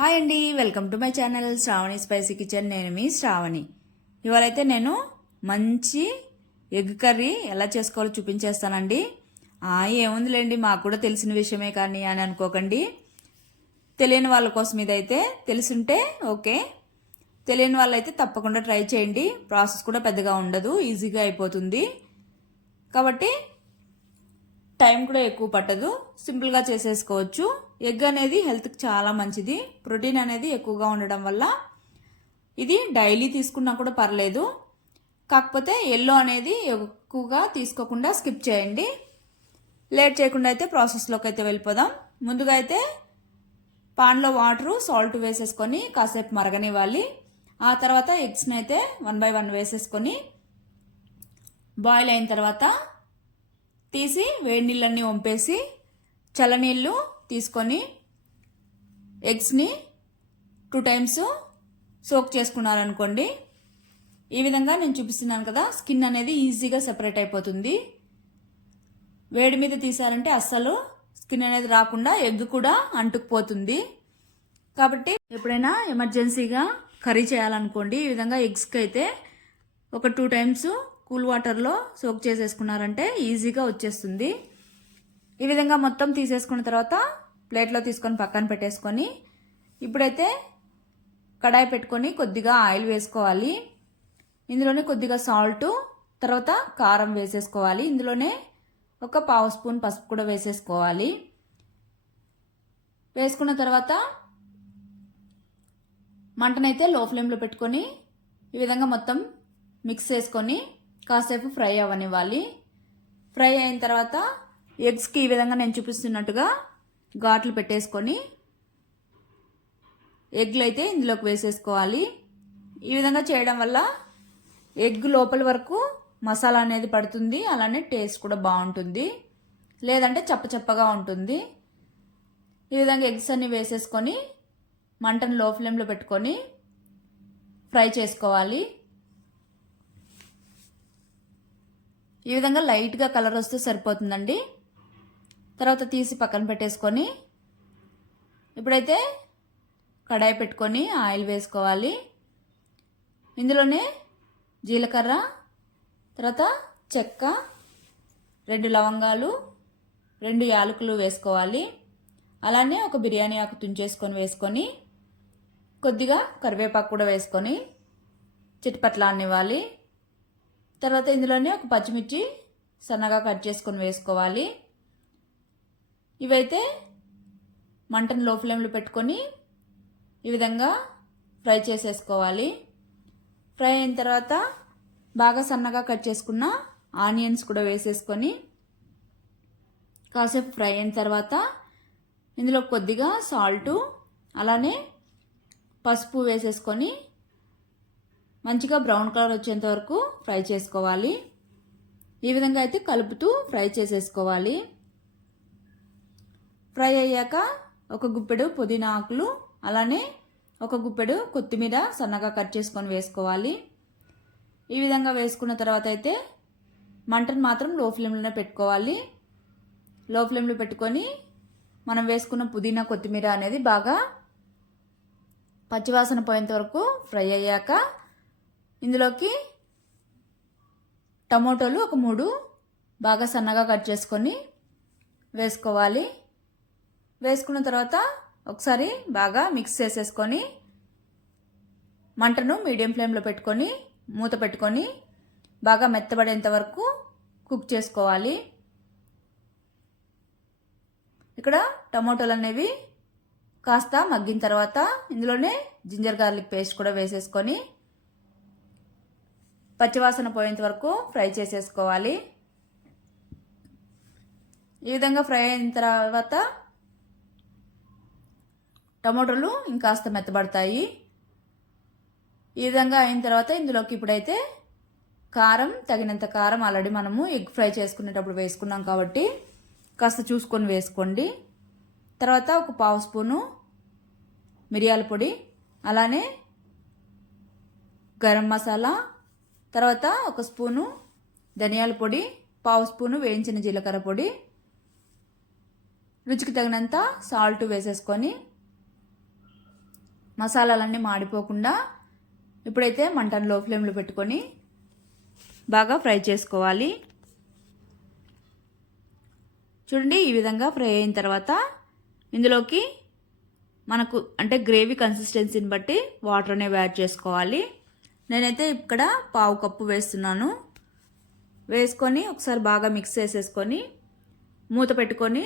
Hi అండి, welcome to my channel Shravani Spicy Kitchen. నేను మీ శ్రావణి. ఇవాళైతే నేను మంచి ఎగ్ కర్రీ ఎలా చేసుకోవాలో చూపించేస్తానండి. ఏముందిలేండి, మాకు కూడా తెలిసిన విషయమే కానీ అని అనుకోకండి. తెలియని వాళ్ళ కోసం ఇదైతే, తెలుసుంటే ఓకే, తెలియని వాళ్ళైతే తప్పకుండా ట్రై చేయండి. ప్రాసెస్ కూడా పెద్దగా ఉండదు, ఈజీగా అయిపోతుంది. కాబట్టి టైం కూడా ఎక్కువ పట్టదు, సింపుల్గా చేసేసుకోవచ్చు. ఎగ్ అనేది హెల్త్కి చాలా మంచిది. ప్రోటీన్ అనేది ఎక్కువగా ఉండడం వల్ల ఇది డైలీ తీసుకున్నా కూడా పర్లేదు. కాకపోతే ఎల్లో అనేది ఎక్కువగా తీసుకోకుండా స్కిప్ చేయండి. లేట్ చేయకుండా అయితే ప్రాసెస్లోకి అయితే వెళ్ళిపోదాం. ముందుగా అయితే పాన్లో వాటరు, సాల్ట్ వేసేసుకొని కాసేపు మరగనివ్వాలి. ఆ తర్వాత ఎగ్స్ని అయితే 1 by 1 వేసేసుకొని బాయిల్ అయిన తర్వాత తీసి వేడి నీళ్ళన్నీ వంపేసి చల్లనీళ్ళు తీసుకొని ఎగ్స్ని 2 times సోక్ చేసుకున్నారనుకోండి. ఈ విధంగా నేను చూపిస్తున్నాను కదా, స్కిన్ అనేది ఈజీగా సెపరేట్ అయిపోతుంది. వేడి మీద తీసారంటే అస్సలు స్కిన్ అనేది రాకుండా ఎగ్ కూడా అంటుకుపోతుంది. కాబట్టి ఎప్పుడైనా ఎమర్జెన్సీగా కర్రీ చేయాలనుకోండి, ఈ విధంగా ఎగ్స్కి అయితే ఒక 2 times కూల్ వాటర్లో సోక్ చేసేసుకున్నారంటే ఈజీగా వచ్చేస్తుంది. ఈ విధంగా మొత్తం తీసేసుకున్న తర్వాత ప్లేట్లో తీసుకొని పక్కన పెట్టేసుకొని ఇప్పుడైతే కడాయి పెట్టుకొని కొద్దిగా ఆయిల్ వేసుకోవాలి. ఇందులోనే కొద్దిగా సాల్ట్, తర్వాత కారం వేసేసుకోవాలి. ఇందులోనే ఒక 1/2 స్పూన్ పసుపు కూడా వేసేసుకోవాలి. వేసుకున్న తర్వాత మంటనైతే లో ఫ్లేమ్లో పెట్టుకొని ఈ విధంగా మొత్తం మిక్స్ చేసుకొని కాసేపు ఫ్రై అవ్వనివ్వాలి. ఫ్రై అయిన తర్వాత ఎగ్స్కి ఈ విధంగా నేను చూపిస్తున్నట్టుగా ఘాట్లు పెట్టేసుకొని ఎగ్లు అయితే ఇందులోకి వేసేసుకోవాలి. ఈ విధంగా చేయడం వల్ల ఎగ్ లోపల వరకు మసాలా అనేది పడుతుంది, అలానే టేస్ట్ కూడా బాగుంటుంది. లేదంటే చప్పచప్పగా ఉంటుంది. ఈ విధంగా ఎగ్స్ అన్ని వేసేసుకొని మంటను లో ఫ్లేమ్లో పెట్టుకొని ఫ్రై చేసుకోవాలి. ఈ విధంగా లైట్గా కలర్ వస్తే సరిపోతుందండి. తర్వాత తీసి పక్కన పెట్టేసుకొని ఇప్పుడైతే కడాయి పెట్టుకొని ఆయిల్ వేసుకోవాలి. ఇందులోనే జీలకర్ర, తర్వాత చెక్క, 2 లవంగాలు, 2 యాలకులు వేసుకోవాలి. అలానే ఒక బిర్యానీ ఆకు తుంచేసుకొని వేసుకొని కొద్దిగా కరివేపాకు కూడా వేసుకొని చిటపట్లాడనివ్వాలి. తర్వాత ఇందులోనే ఒక పచ్చిమిర్చి సన్నగా కట్ చేసుకొని వేసుకోవాలి. ఇవైతే మంటను లో ఫ్లేమ్లో పెట్టుకొని ఈ విధంగా ఫ్రై చేసేసుకోవాలి. ఫ్రై అయిన తర్వాత బాగా సన్నగా కట్ చేసుకున్న ఆనియన్స్ కూడా వేసేసుకొని కాసేపు ఫ్రై అయిన తర్వాత ఇందులో కొద్దిగా సాల్టు, అలానే పసుపు వేసేసుకొని మంచిగా బ్రౌన్ కలర్ వచ్చేంత వరకు ఫ్రై చేసుకోవాలి. ఈ విధంగా అయితే కలుపుతూ ఫ్రై చేసేసుకోవాలి. ఫ్రై అయ్యాక ఒక గుప్పెడు పుదీనా ఆకులు, అలానే ఒక గుప్పెడు కొత్తిమీర సన్నగా కట్ చేసుకొని వేసుకోవాలి. ఈ విధంగా వేసుకున్న తర్వాత అయితే మంటను మాత్రం లో ఫ్లేమ్లోనే పెట్టుకోవాలి. లో ఫ్లేమ్లో పెట్టుకొని మనం వేసుకున్న పుదీనా, కొత్తిమీర అనేది బాగా పచ్చివాసన పోయేంత వరకు ఫ్రై అయ్యాక ఇందులోకి టమోటాలు ఒక 3 బాగా సన్నగా కట్ చేసుకొని వేసుకోవాలి. వేసుకున్న తర్వాత ఒకసారి బాగా మిక్స్ చేసేసుకొని మంటను మీడియం ఫ్లేమ్లో పెట్టుకొని మూత పెట్టుకొని బాగా మెత్తబడేంత వరకు కుక్ చేసుకోవాలి. ఇక్కడ టమోటాలు అనేవి కాస్త మగ్గిన తర్వాత ఇందులోనే జింజర్ గార్లిక్ పేస్ట్ కూడా వేసేసుకొని పచ్చివాసన పోయేంత వరకు ఫ్రై చేసేసుకోవాలి. ఈ విధంగా ఫ్రై అయిన తర్వాత టమోటాలు ఇంకాస్త మెత్తబడతాయి. ఈ విధంగా అయిన తర్వాత ఇందులోకి ఇప్పుడైతే కారం, తగినంత కారం ఆల్రెడీ మనము ఎగ్ ఫ్రై చేసుకునేటప్పుడు వేసుకున్నాం కాబట్టి కాస్త చూసుకొని వేసుకోండి. తర్వాత ఒక 1/2 స్పూను మిరియాల పొడి, అలానే గరం మసాలా, తర్వాత ఒక స్పూను ధనియాల పొడి, 1/2 స్పూను వేయించిన జీలకర్ర పొడి, రుచికి తగినంత సాల్ట్ వేసేసుకొని మసాలాలన్నీ మాడిపోకుండా ఇప్పుడైతే మంటను లో ఫ్లేమ్లో పెట్టుకొని బాగా ఫ్రై చేసుకోవాలి. చూడండి, ఈ విధంగా ఫ్రై అయిన తర్వాత ఇందులోకి మనకు అంటే గ్రేవీ కన్సిస్టెన్సీని బట్టి వాటర్ అనేవి యాడ్ చేసుకోవాలి. నేనైతే ఇక్కడ 1/2 కప్పు వేస్తున్నాను. వేసుకొని ఒకసారి బాగా మిక్స్ చేసేసుకొని మూత పెట్టుకొని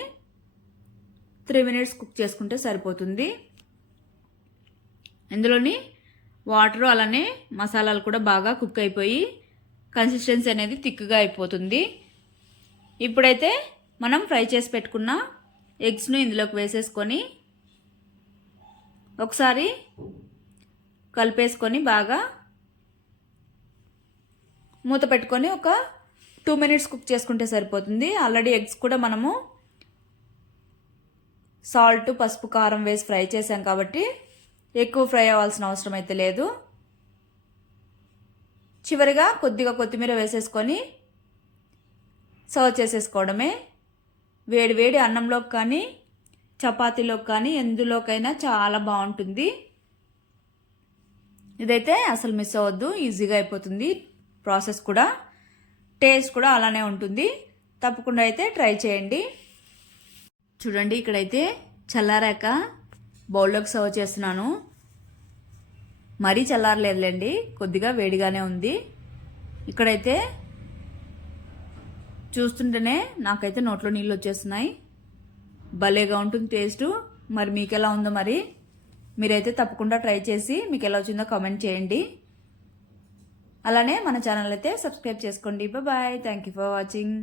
3 మినిట్స్ కుక్ చేసుకుంటే సరిపోతుంది. ఇందులోని వాటర్ అలానే మసాలాలు కూడా బాగా కుక్ అయిపోయి కన్సిస్టెన్సీ అనేది థిక్గా అయిపోతుంది. ఇప్పుడైతే మనం ఫ్రై చేసి పెట్టుకున్న ఎగ్స్ను ఇందులోకి వేసేసుకొని ఒకసారి కలిపేసుకొని బాగా మూత పెట్టుకొని ఒక 2 మినిట్స్ కుక్ చేసుకుంటే సరిపోతుంది. ఆల్రెడీ ఎగ్స్ కూడా మనము సాల్ట్, పసుపు, కారం వేసి ఫ్రై చేసాం కాబట్టి ఎక్కువ ఫ్రై అవ్వాల్సిన అవసరం అయితే లేదు. చివరిగా కొద్దిగా కొత్తిమీర వేసేసుకొని సర్వ్ చేసేసుకోవడమే. వేడి వేడి అన్నంలోకి కానీ చపాతీలోకి కానీ ఎందులోకైనా చాలా బాగుంటుంది. ఇదైతే అసలు మిస్ అవ్వద్దు, ఈజీగా అయిపోతుంది. ప్రాసెస్ కూడా టేస్ట్ కూడా అలానే ఉంటుంది. తప్పకుండా అయితే ట్రై చేయండి. చూడండి, ఇక్కడైతే చల్లారాక బౌల్లోకి సర్వ్ చేస్తున్నాను. మరీ చల్లారలేదులేండి, కొద్దిగా వేడిగానే ఉంది. ఇక్కడైతే చూస్తుంటేనే నాకైతే నోట్లో నీళ్ళు వచ్చేస్తున్నాయి. భలేగా ఉంటుంది టేస్టు. మరి మీకు ఎలా ఉందో మరి మీరైతే తప్పకుండా ట్రై చేసి మీకు ఎలా వచ్చిందో కామెంట్ చేయండి. అలానే మన ఛానల్ అయితే సబ్స్క్రైబ్ చేసుకోండి. Bye. Thank you for watching.